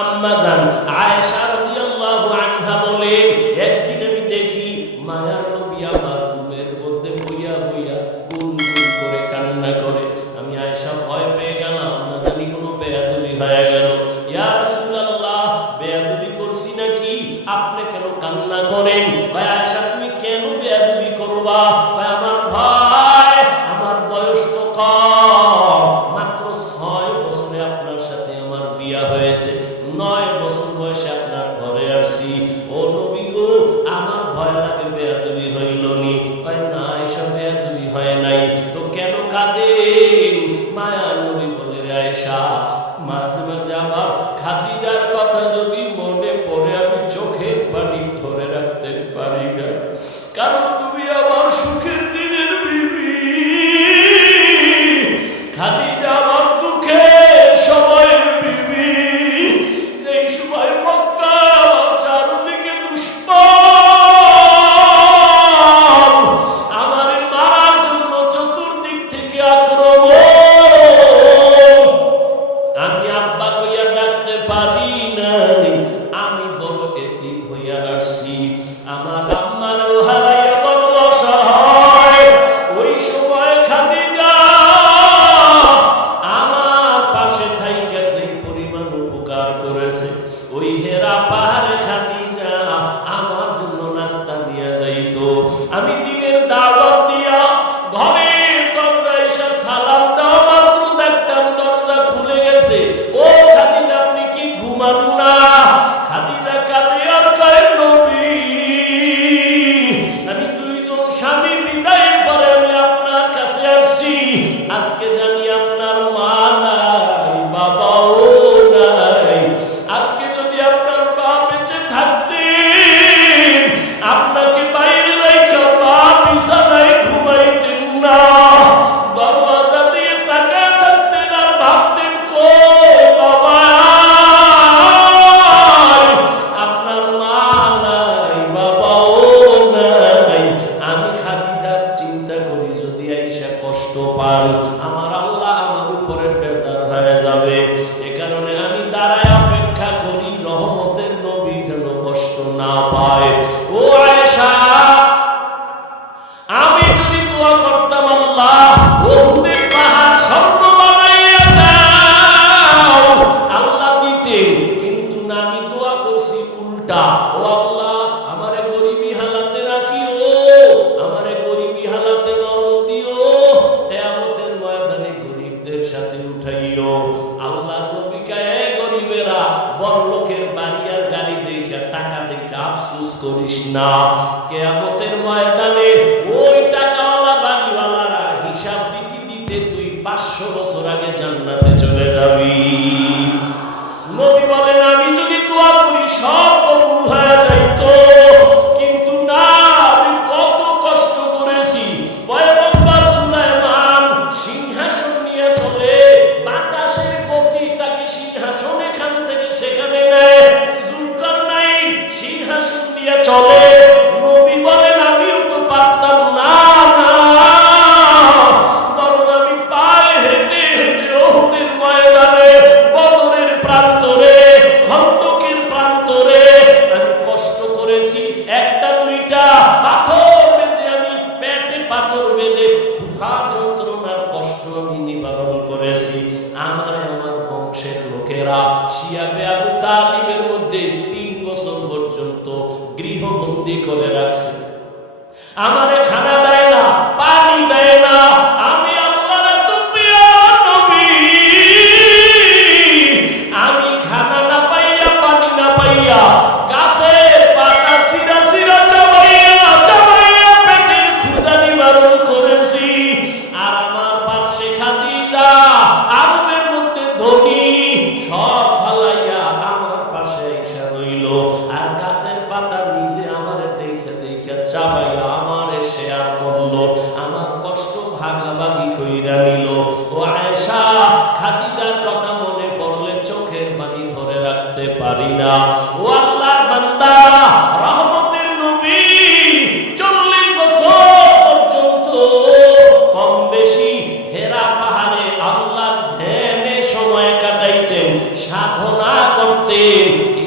আম্মা জান আয়েশা রাদিয়াল্লাহু কারণ করতেন সাধনা করতেন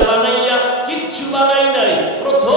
বানাইয়া কিচ্ছু বানাই নাই। প্রথম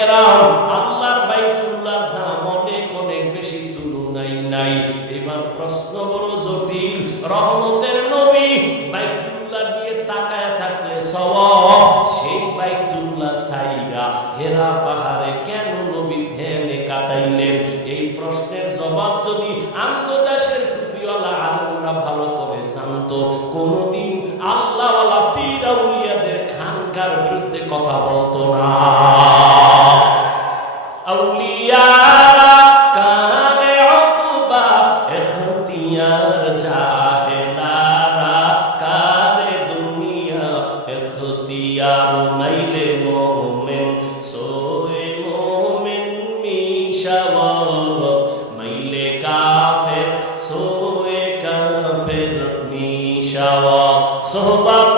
کرام سوء كافر ميشا وصحبة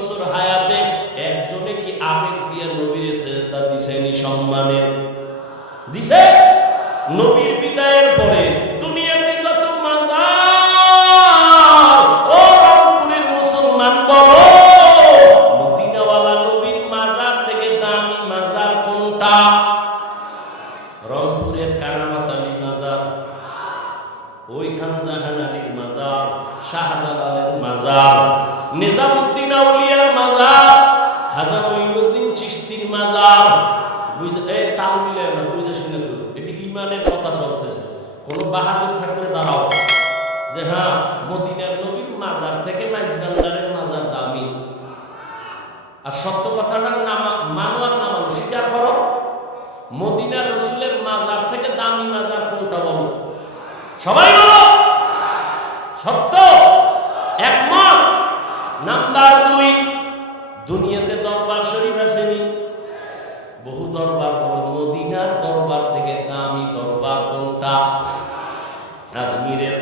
বছর হায়াতে একজনে কি আবেগ দিয়ে নবীর সেজদা দিছেনি সম্মানের? দিছে? নবীর বিদায়ের পরে মদিনার রসুলের মাজার থেকে দামি মাজার কোনটা বলো? সবাই বলো। সত্য? একমত? নাম্বার দুই, দুনিয়াতে দরবার শরীফ আসেনি বহু দরবার মদিনার দরবার থেকে দামি দরবার কোনটা? আজমিরের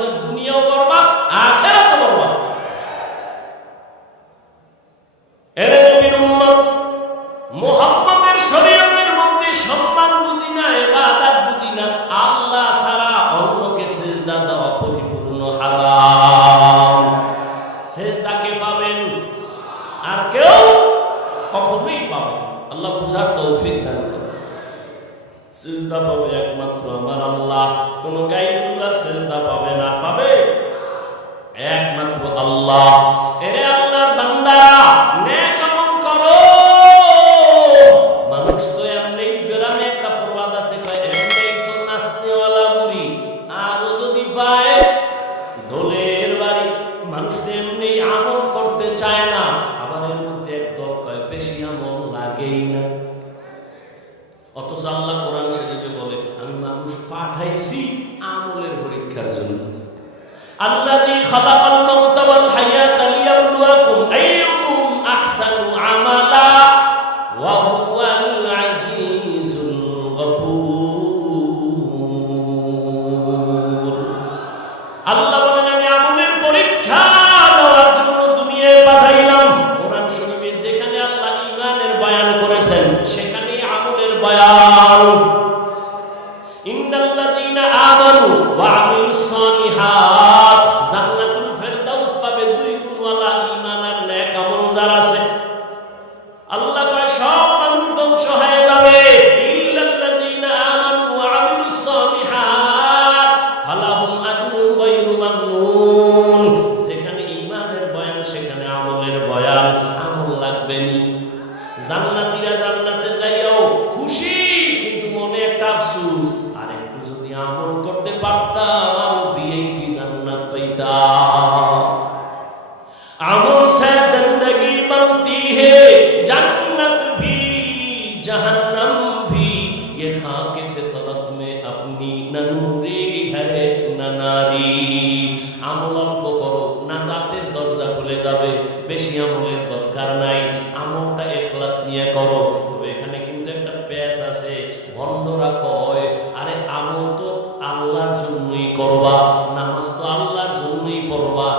আমাদের দুনিয়াও বরবাদ অথচ আল্লাহ কোরআন শরীফে বলে, আমি মানুষ পাঠাইছি আমলের পরীক্ষার জন্য। আল্লাহ খালাকাল মাউতা ওয়াল হায়াতা লিয়াবলুয়াকুম আইয়ুকুম আহসানু আমালা, ওয়া পড়বা নামাজ তো আল্লাহর জন্যই পড়বা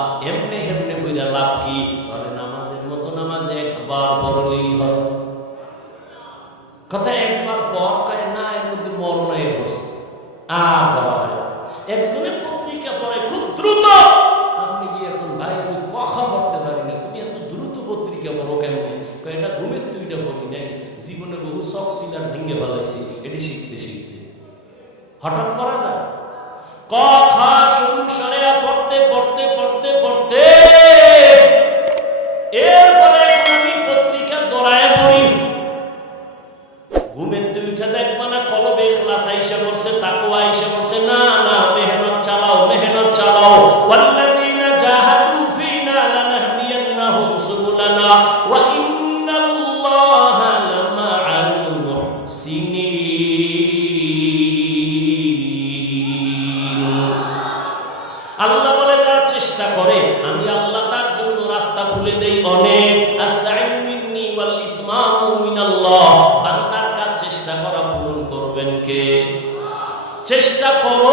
চেষ্টা করো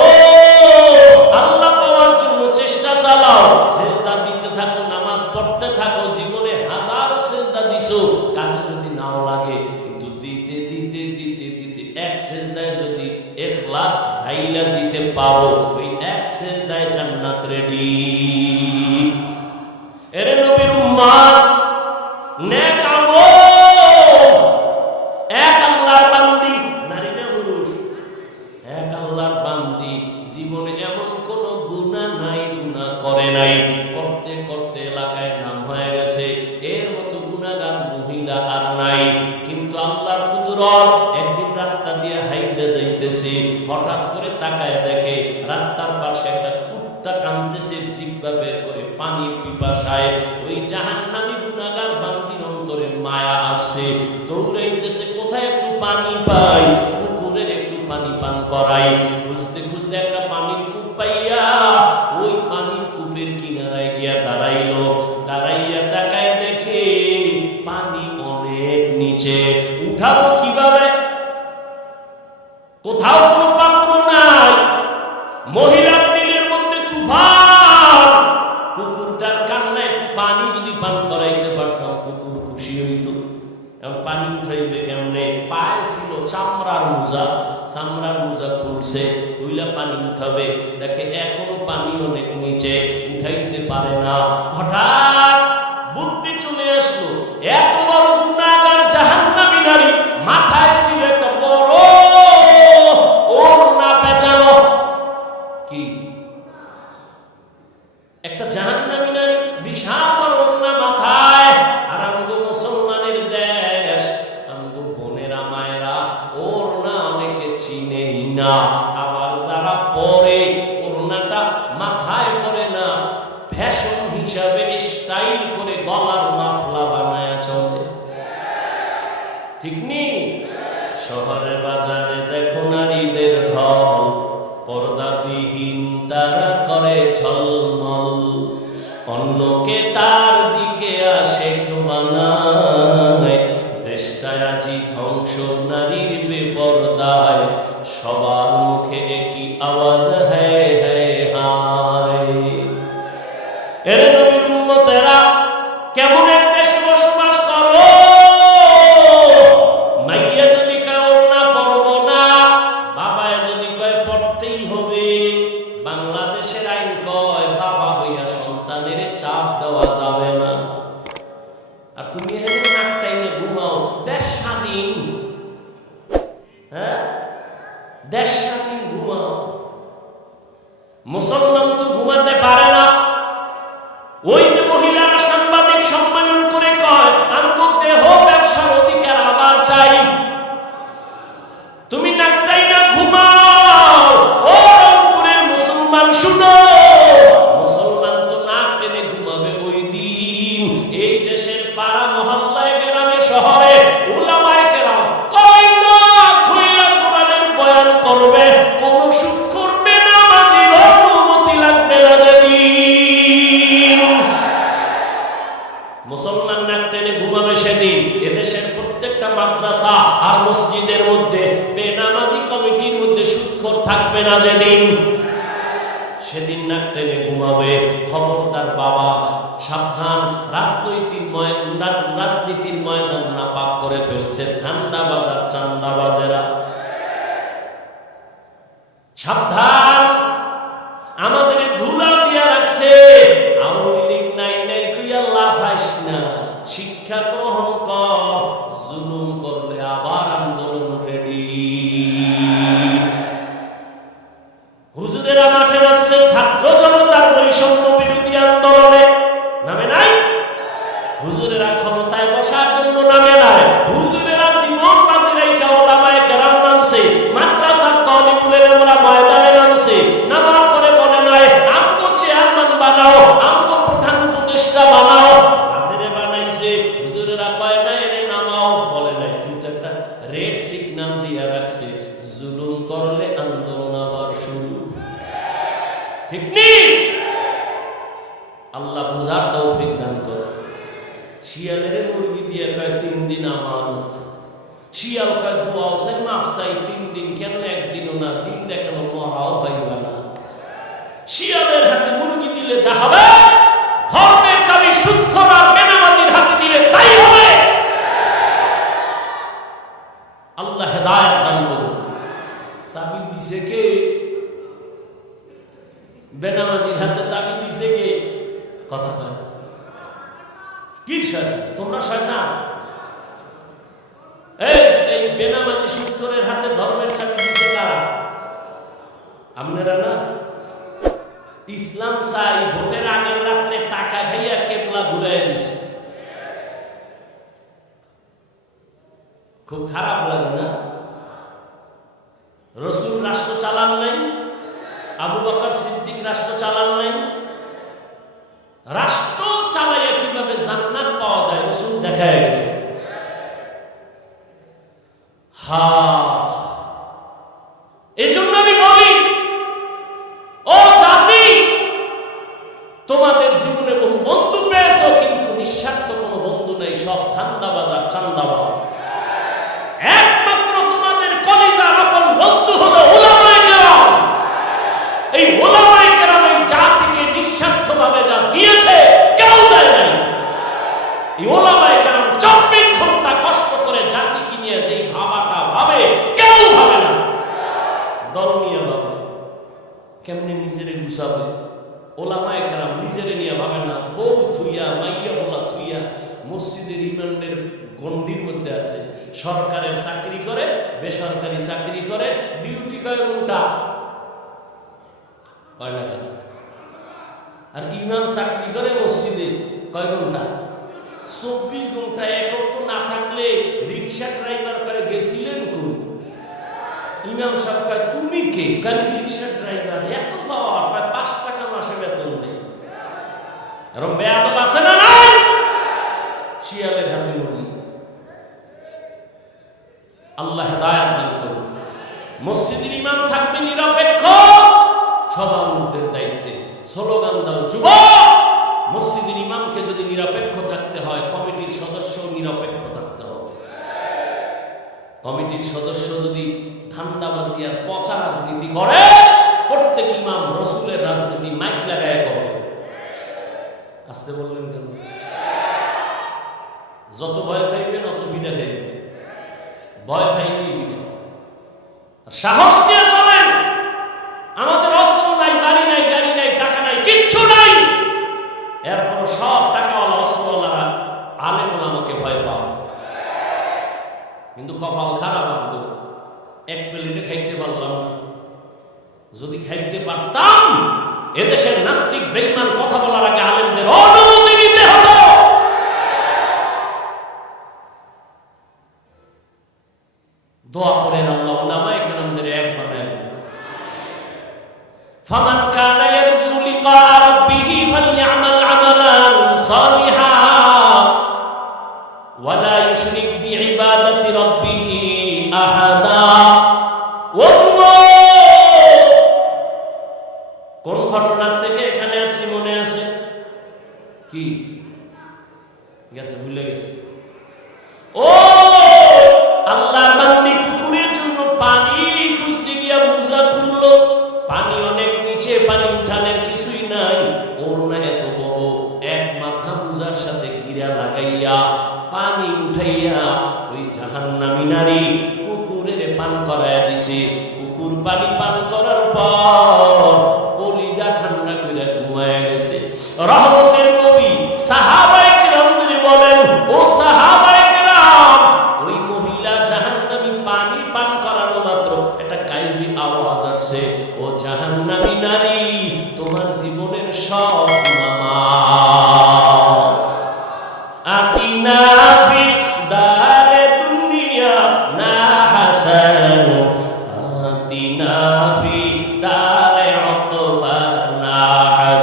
নাই। করতে করতে এলাকায় নাম হয়ে গেছে। এর মতো গুণাগার মহিলা আর নাই। কিন্তু আল্লাহর কুদরত একদিন রাস্তা দিয়ে হাইটে যাইতেছি। হঠাৎ করে তাকায় মোজা চামড়ার মুজা খুলছে খুইলা পানি উঠাবে। দেখে এখনও পানি অনেক নিচে, উঠাইতে পারে না। হঠাৎ বুদ্ধি চলে আসলো, এত স্টাইল করে গলার মাফলা বানায় চলে। ঠিক নি? শহরে বাজারে দেখো নারীদের ঢল। পর্দাবিহীন তারা করে ছলমল অন্যকে তার দেশ থাকবে না যেদিন? সেদিন না ট্রেনে ঘুমাবে। খবর তার বাবা, সাবধান। রাজনৈতিক রাজনীতির ময়দান না পাক করে ফেলছে ঠান্ডা বাজার, চান্দা বাজেরা। সাবধান। আমাদের ধুলা দিয়া রাখছে। আওয়ামী লীগ নাই নাই কুইয়া লাফাইস না। শিক্ষা বেনামাজি সুৎখরের হাতে ধর্মের চাবি দিছে কারা? আপনারা না? ইসলাম চাই, ভোটের আগের রাত্রে টাকা খাইয়া কেবলা ঘুরাই দিছে। খুব খারাপ লাগে না? রসুল রাষ্ট্র চালান নাই? আবু বকর সিদ্দিক রাষ্ট্র চালান নাই? রাষ্ট্র চালাইয়া কীভাবে জান্নাত পাওয়া যায়? রসুল দেখা গেছে। Ha. গুছাবে ওলামায়ে কেরাম নিজেরে নিয়ে ভাবে না, বউ থুইয়া, মাইয়া বলা থুইয়া মসজিদের ইমানদের গন্ডির মধ্যে আছে। সরকারের চাকরি করে, বেসরকারি চাকরি করে, ডিউটি কয় ঘণ্টা কয় না কেন? আর ইমাম চাকরি করে মসজিদে, কয় ঘণ্টা? চব্বিশ ঘণ্টা একক তো না থাকলে রিক্সা ড্রাইভার করে গেছিলেন কই? ইমাম সাহেব কয়, তুমি কে? কালি রিক্সা ড্রাইভার। এত পাওয়ার, কয়, পাঁচ টাকা মাসে বেতন দেয় এরকম বেয়াদব আছে না শিয়ালের হাতে মুরগি। আল্লাহ হেদায়াত দান করুন। মসজিদের ইমাম থাকবে নিরপেক্ষ। সবার ঊর্ধ্বের দায়িত্বে। স্লোগান দাও, যুবক! মসজিদের ইমামকে যদি নিরপেক্ষ থাকতে হয়, কমিটির সদস্য নিরপেক্ষ থাকতে হবে। কমিটির সদস্য কিন্তু কপাল খারাপ আমগো এক প্লেটে খাইতে পারলাম না। যদি খাইতে পারতাম, এদেশের নাস্তিক বেইমান কথা বলার আগে আলেমদের অনুমতি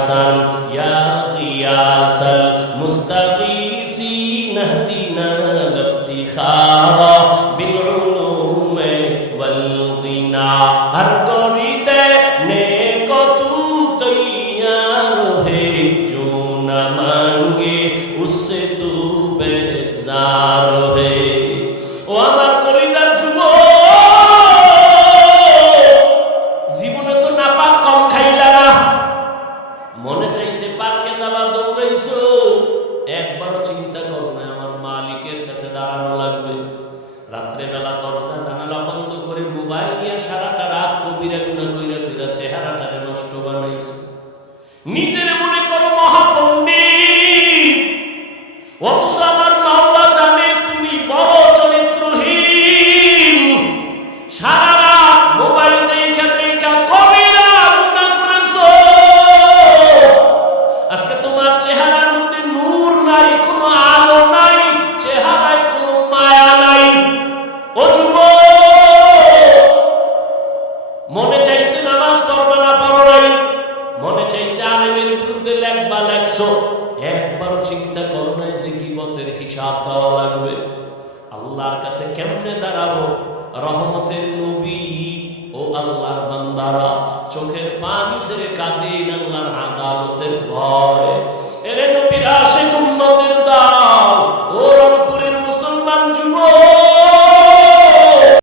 হাসান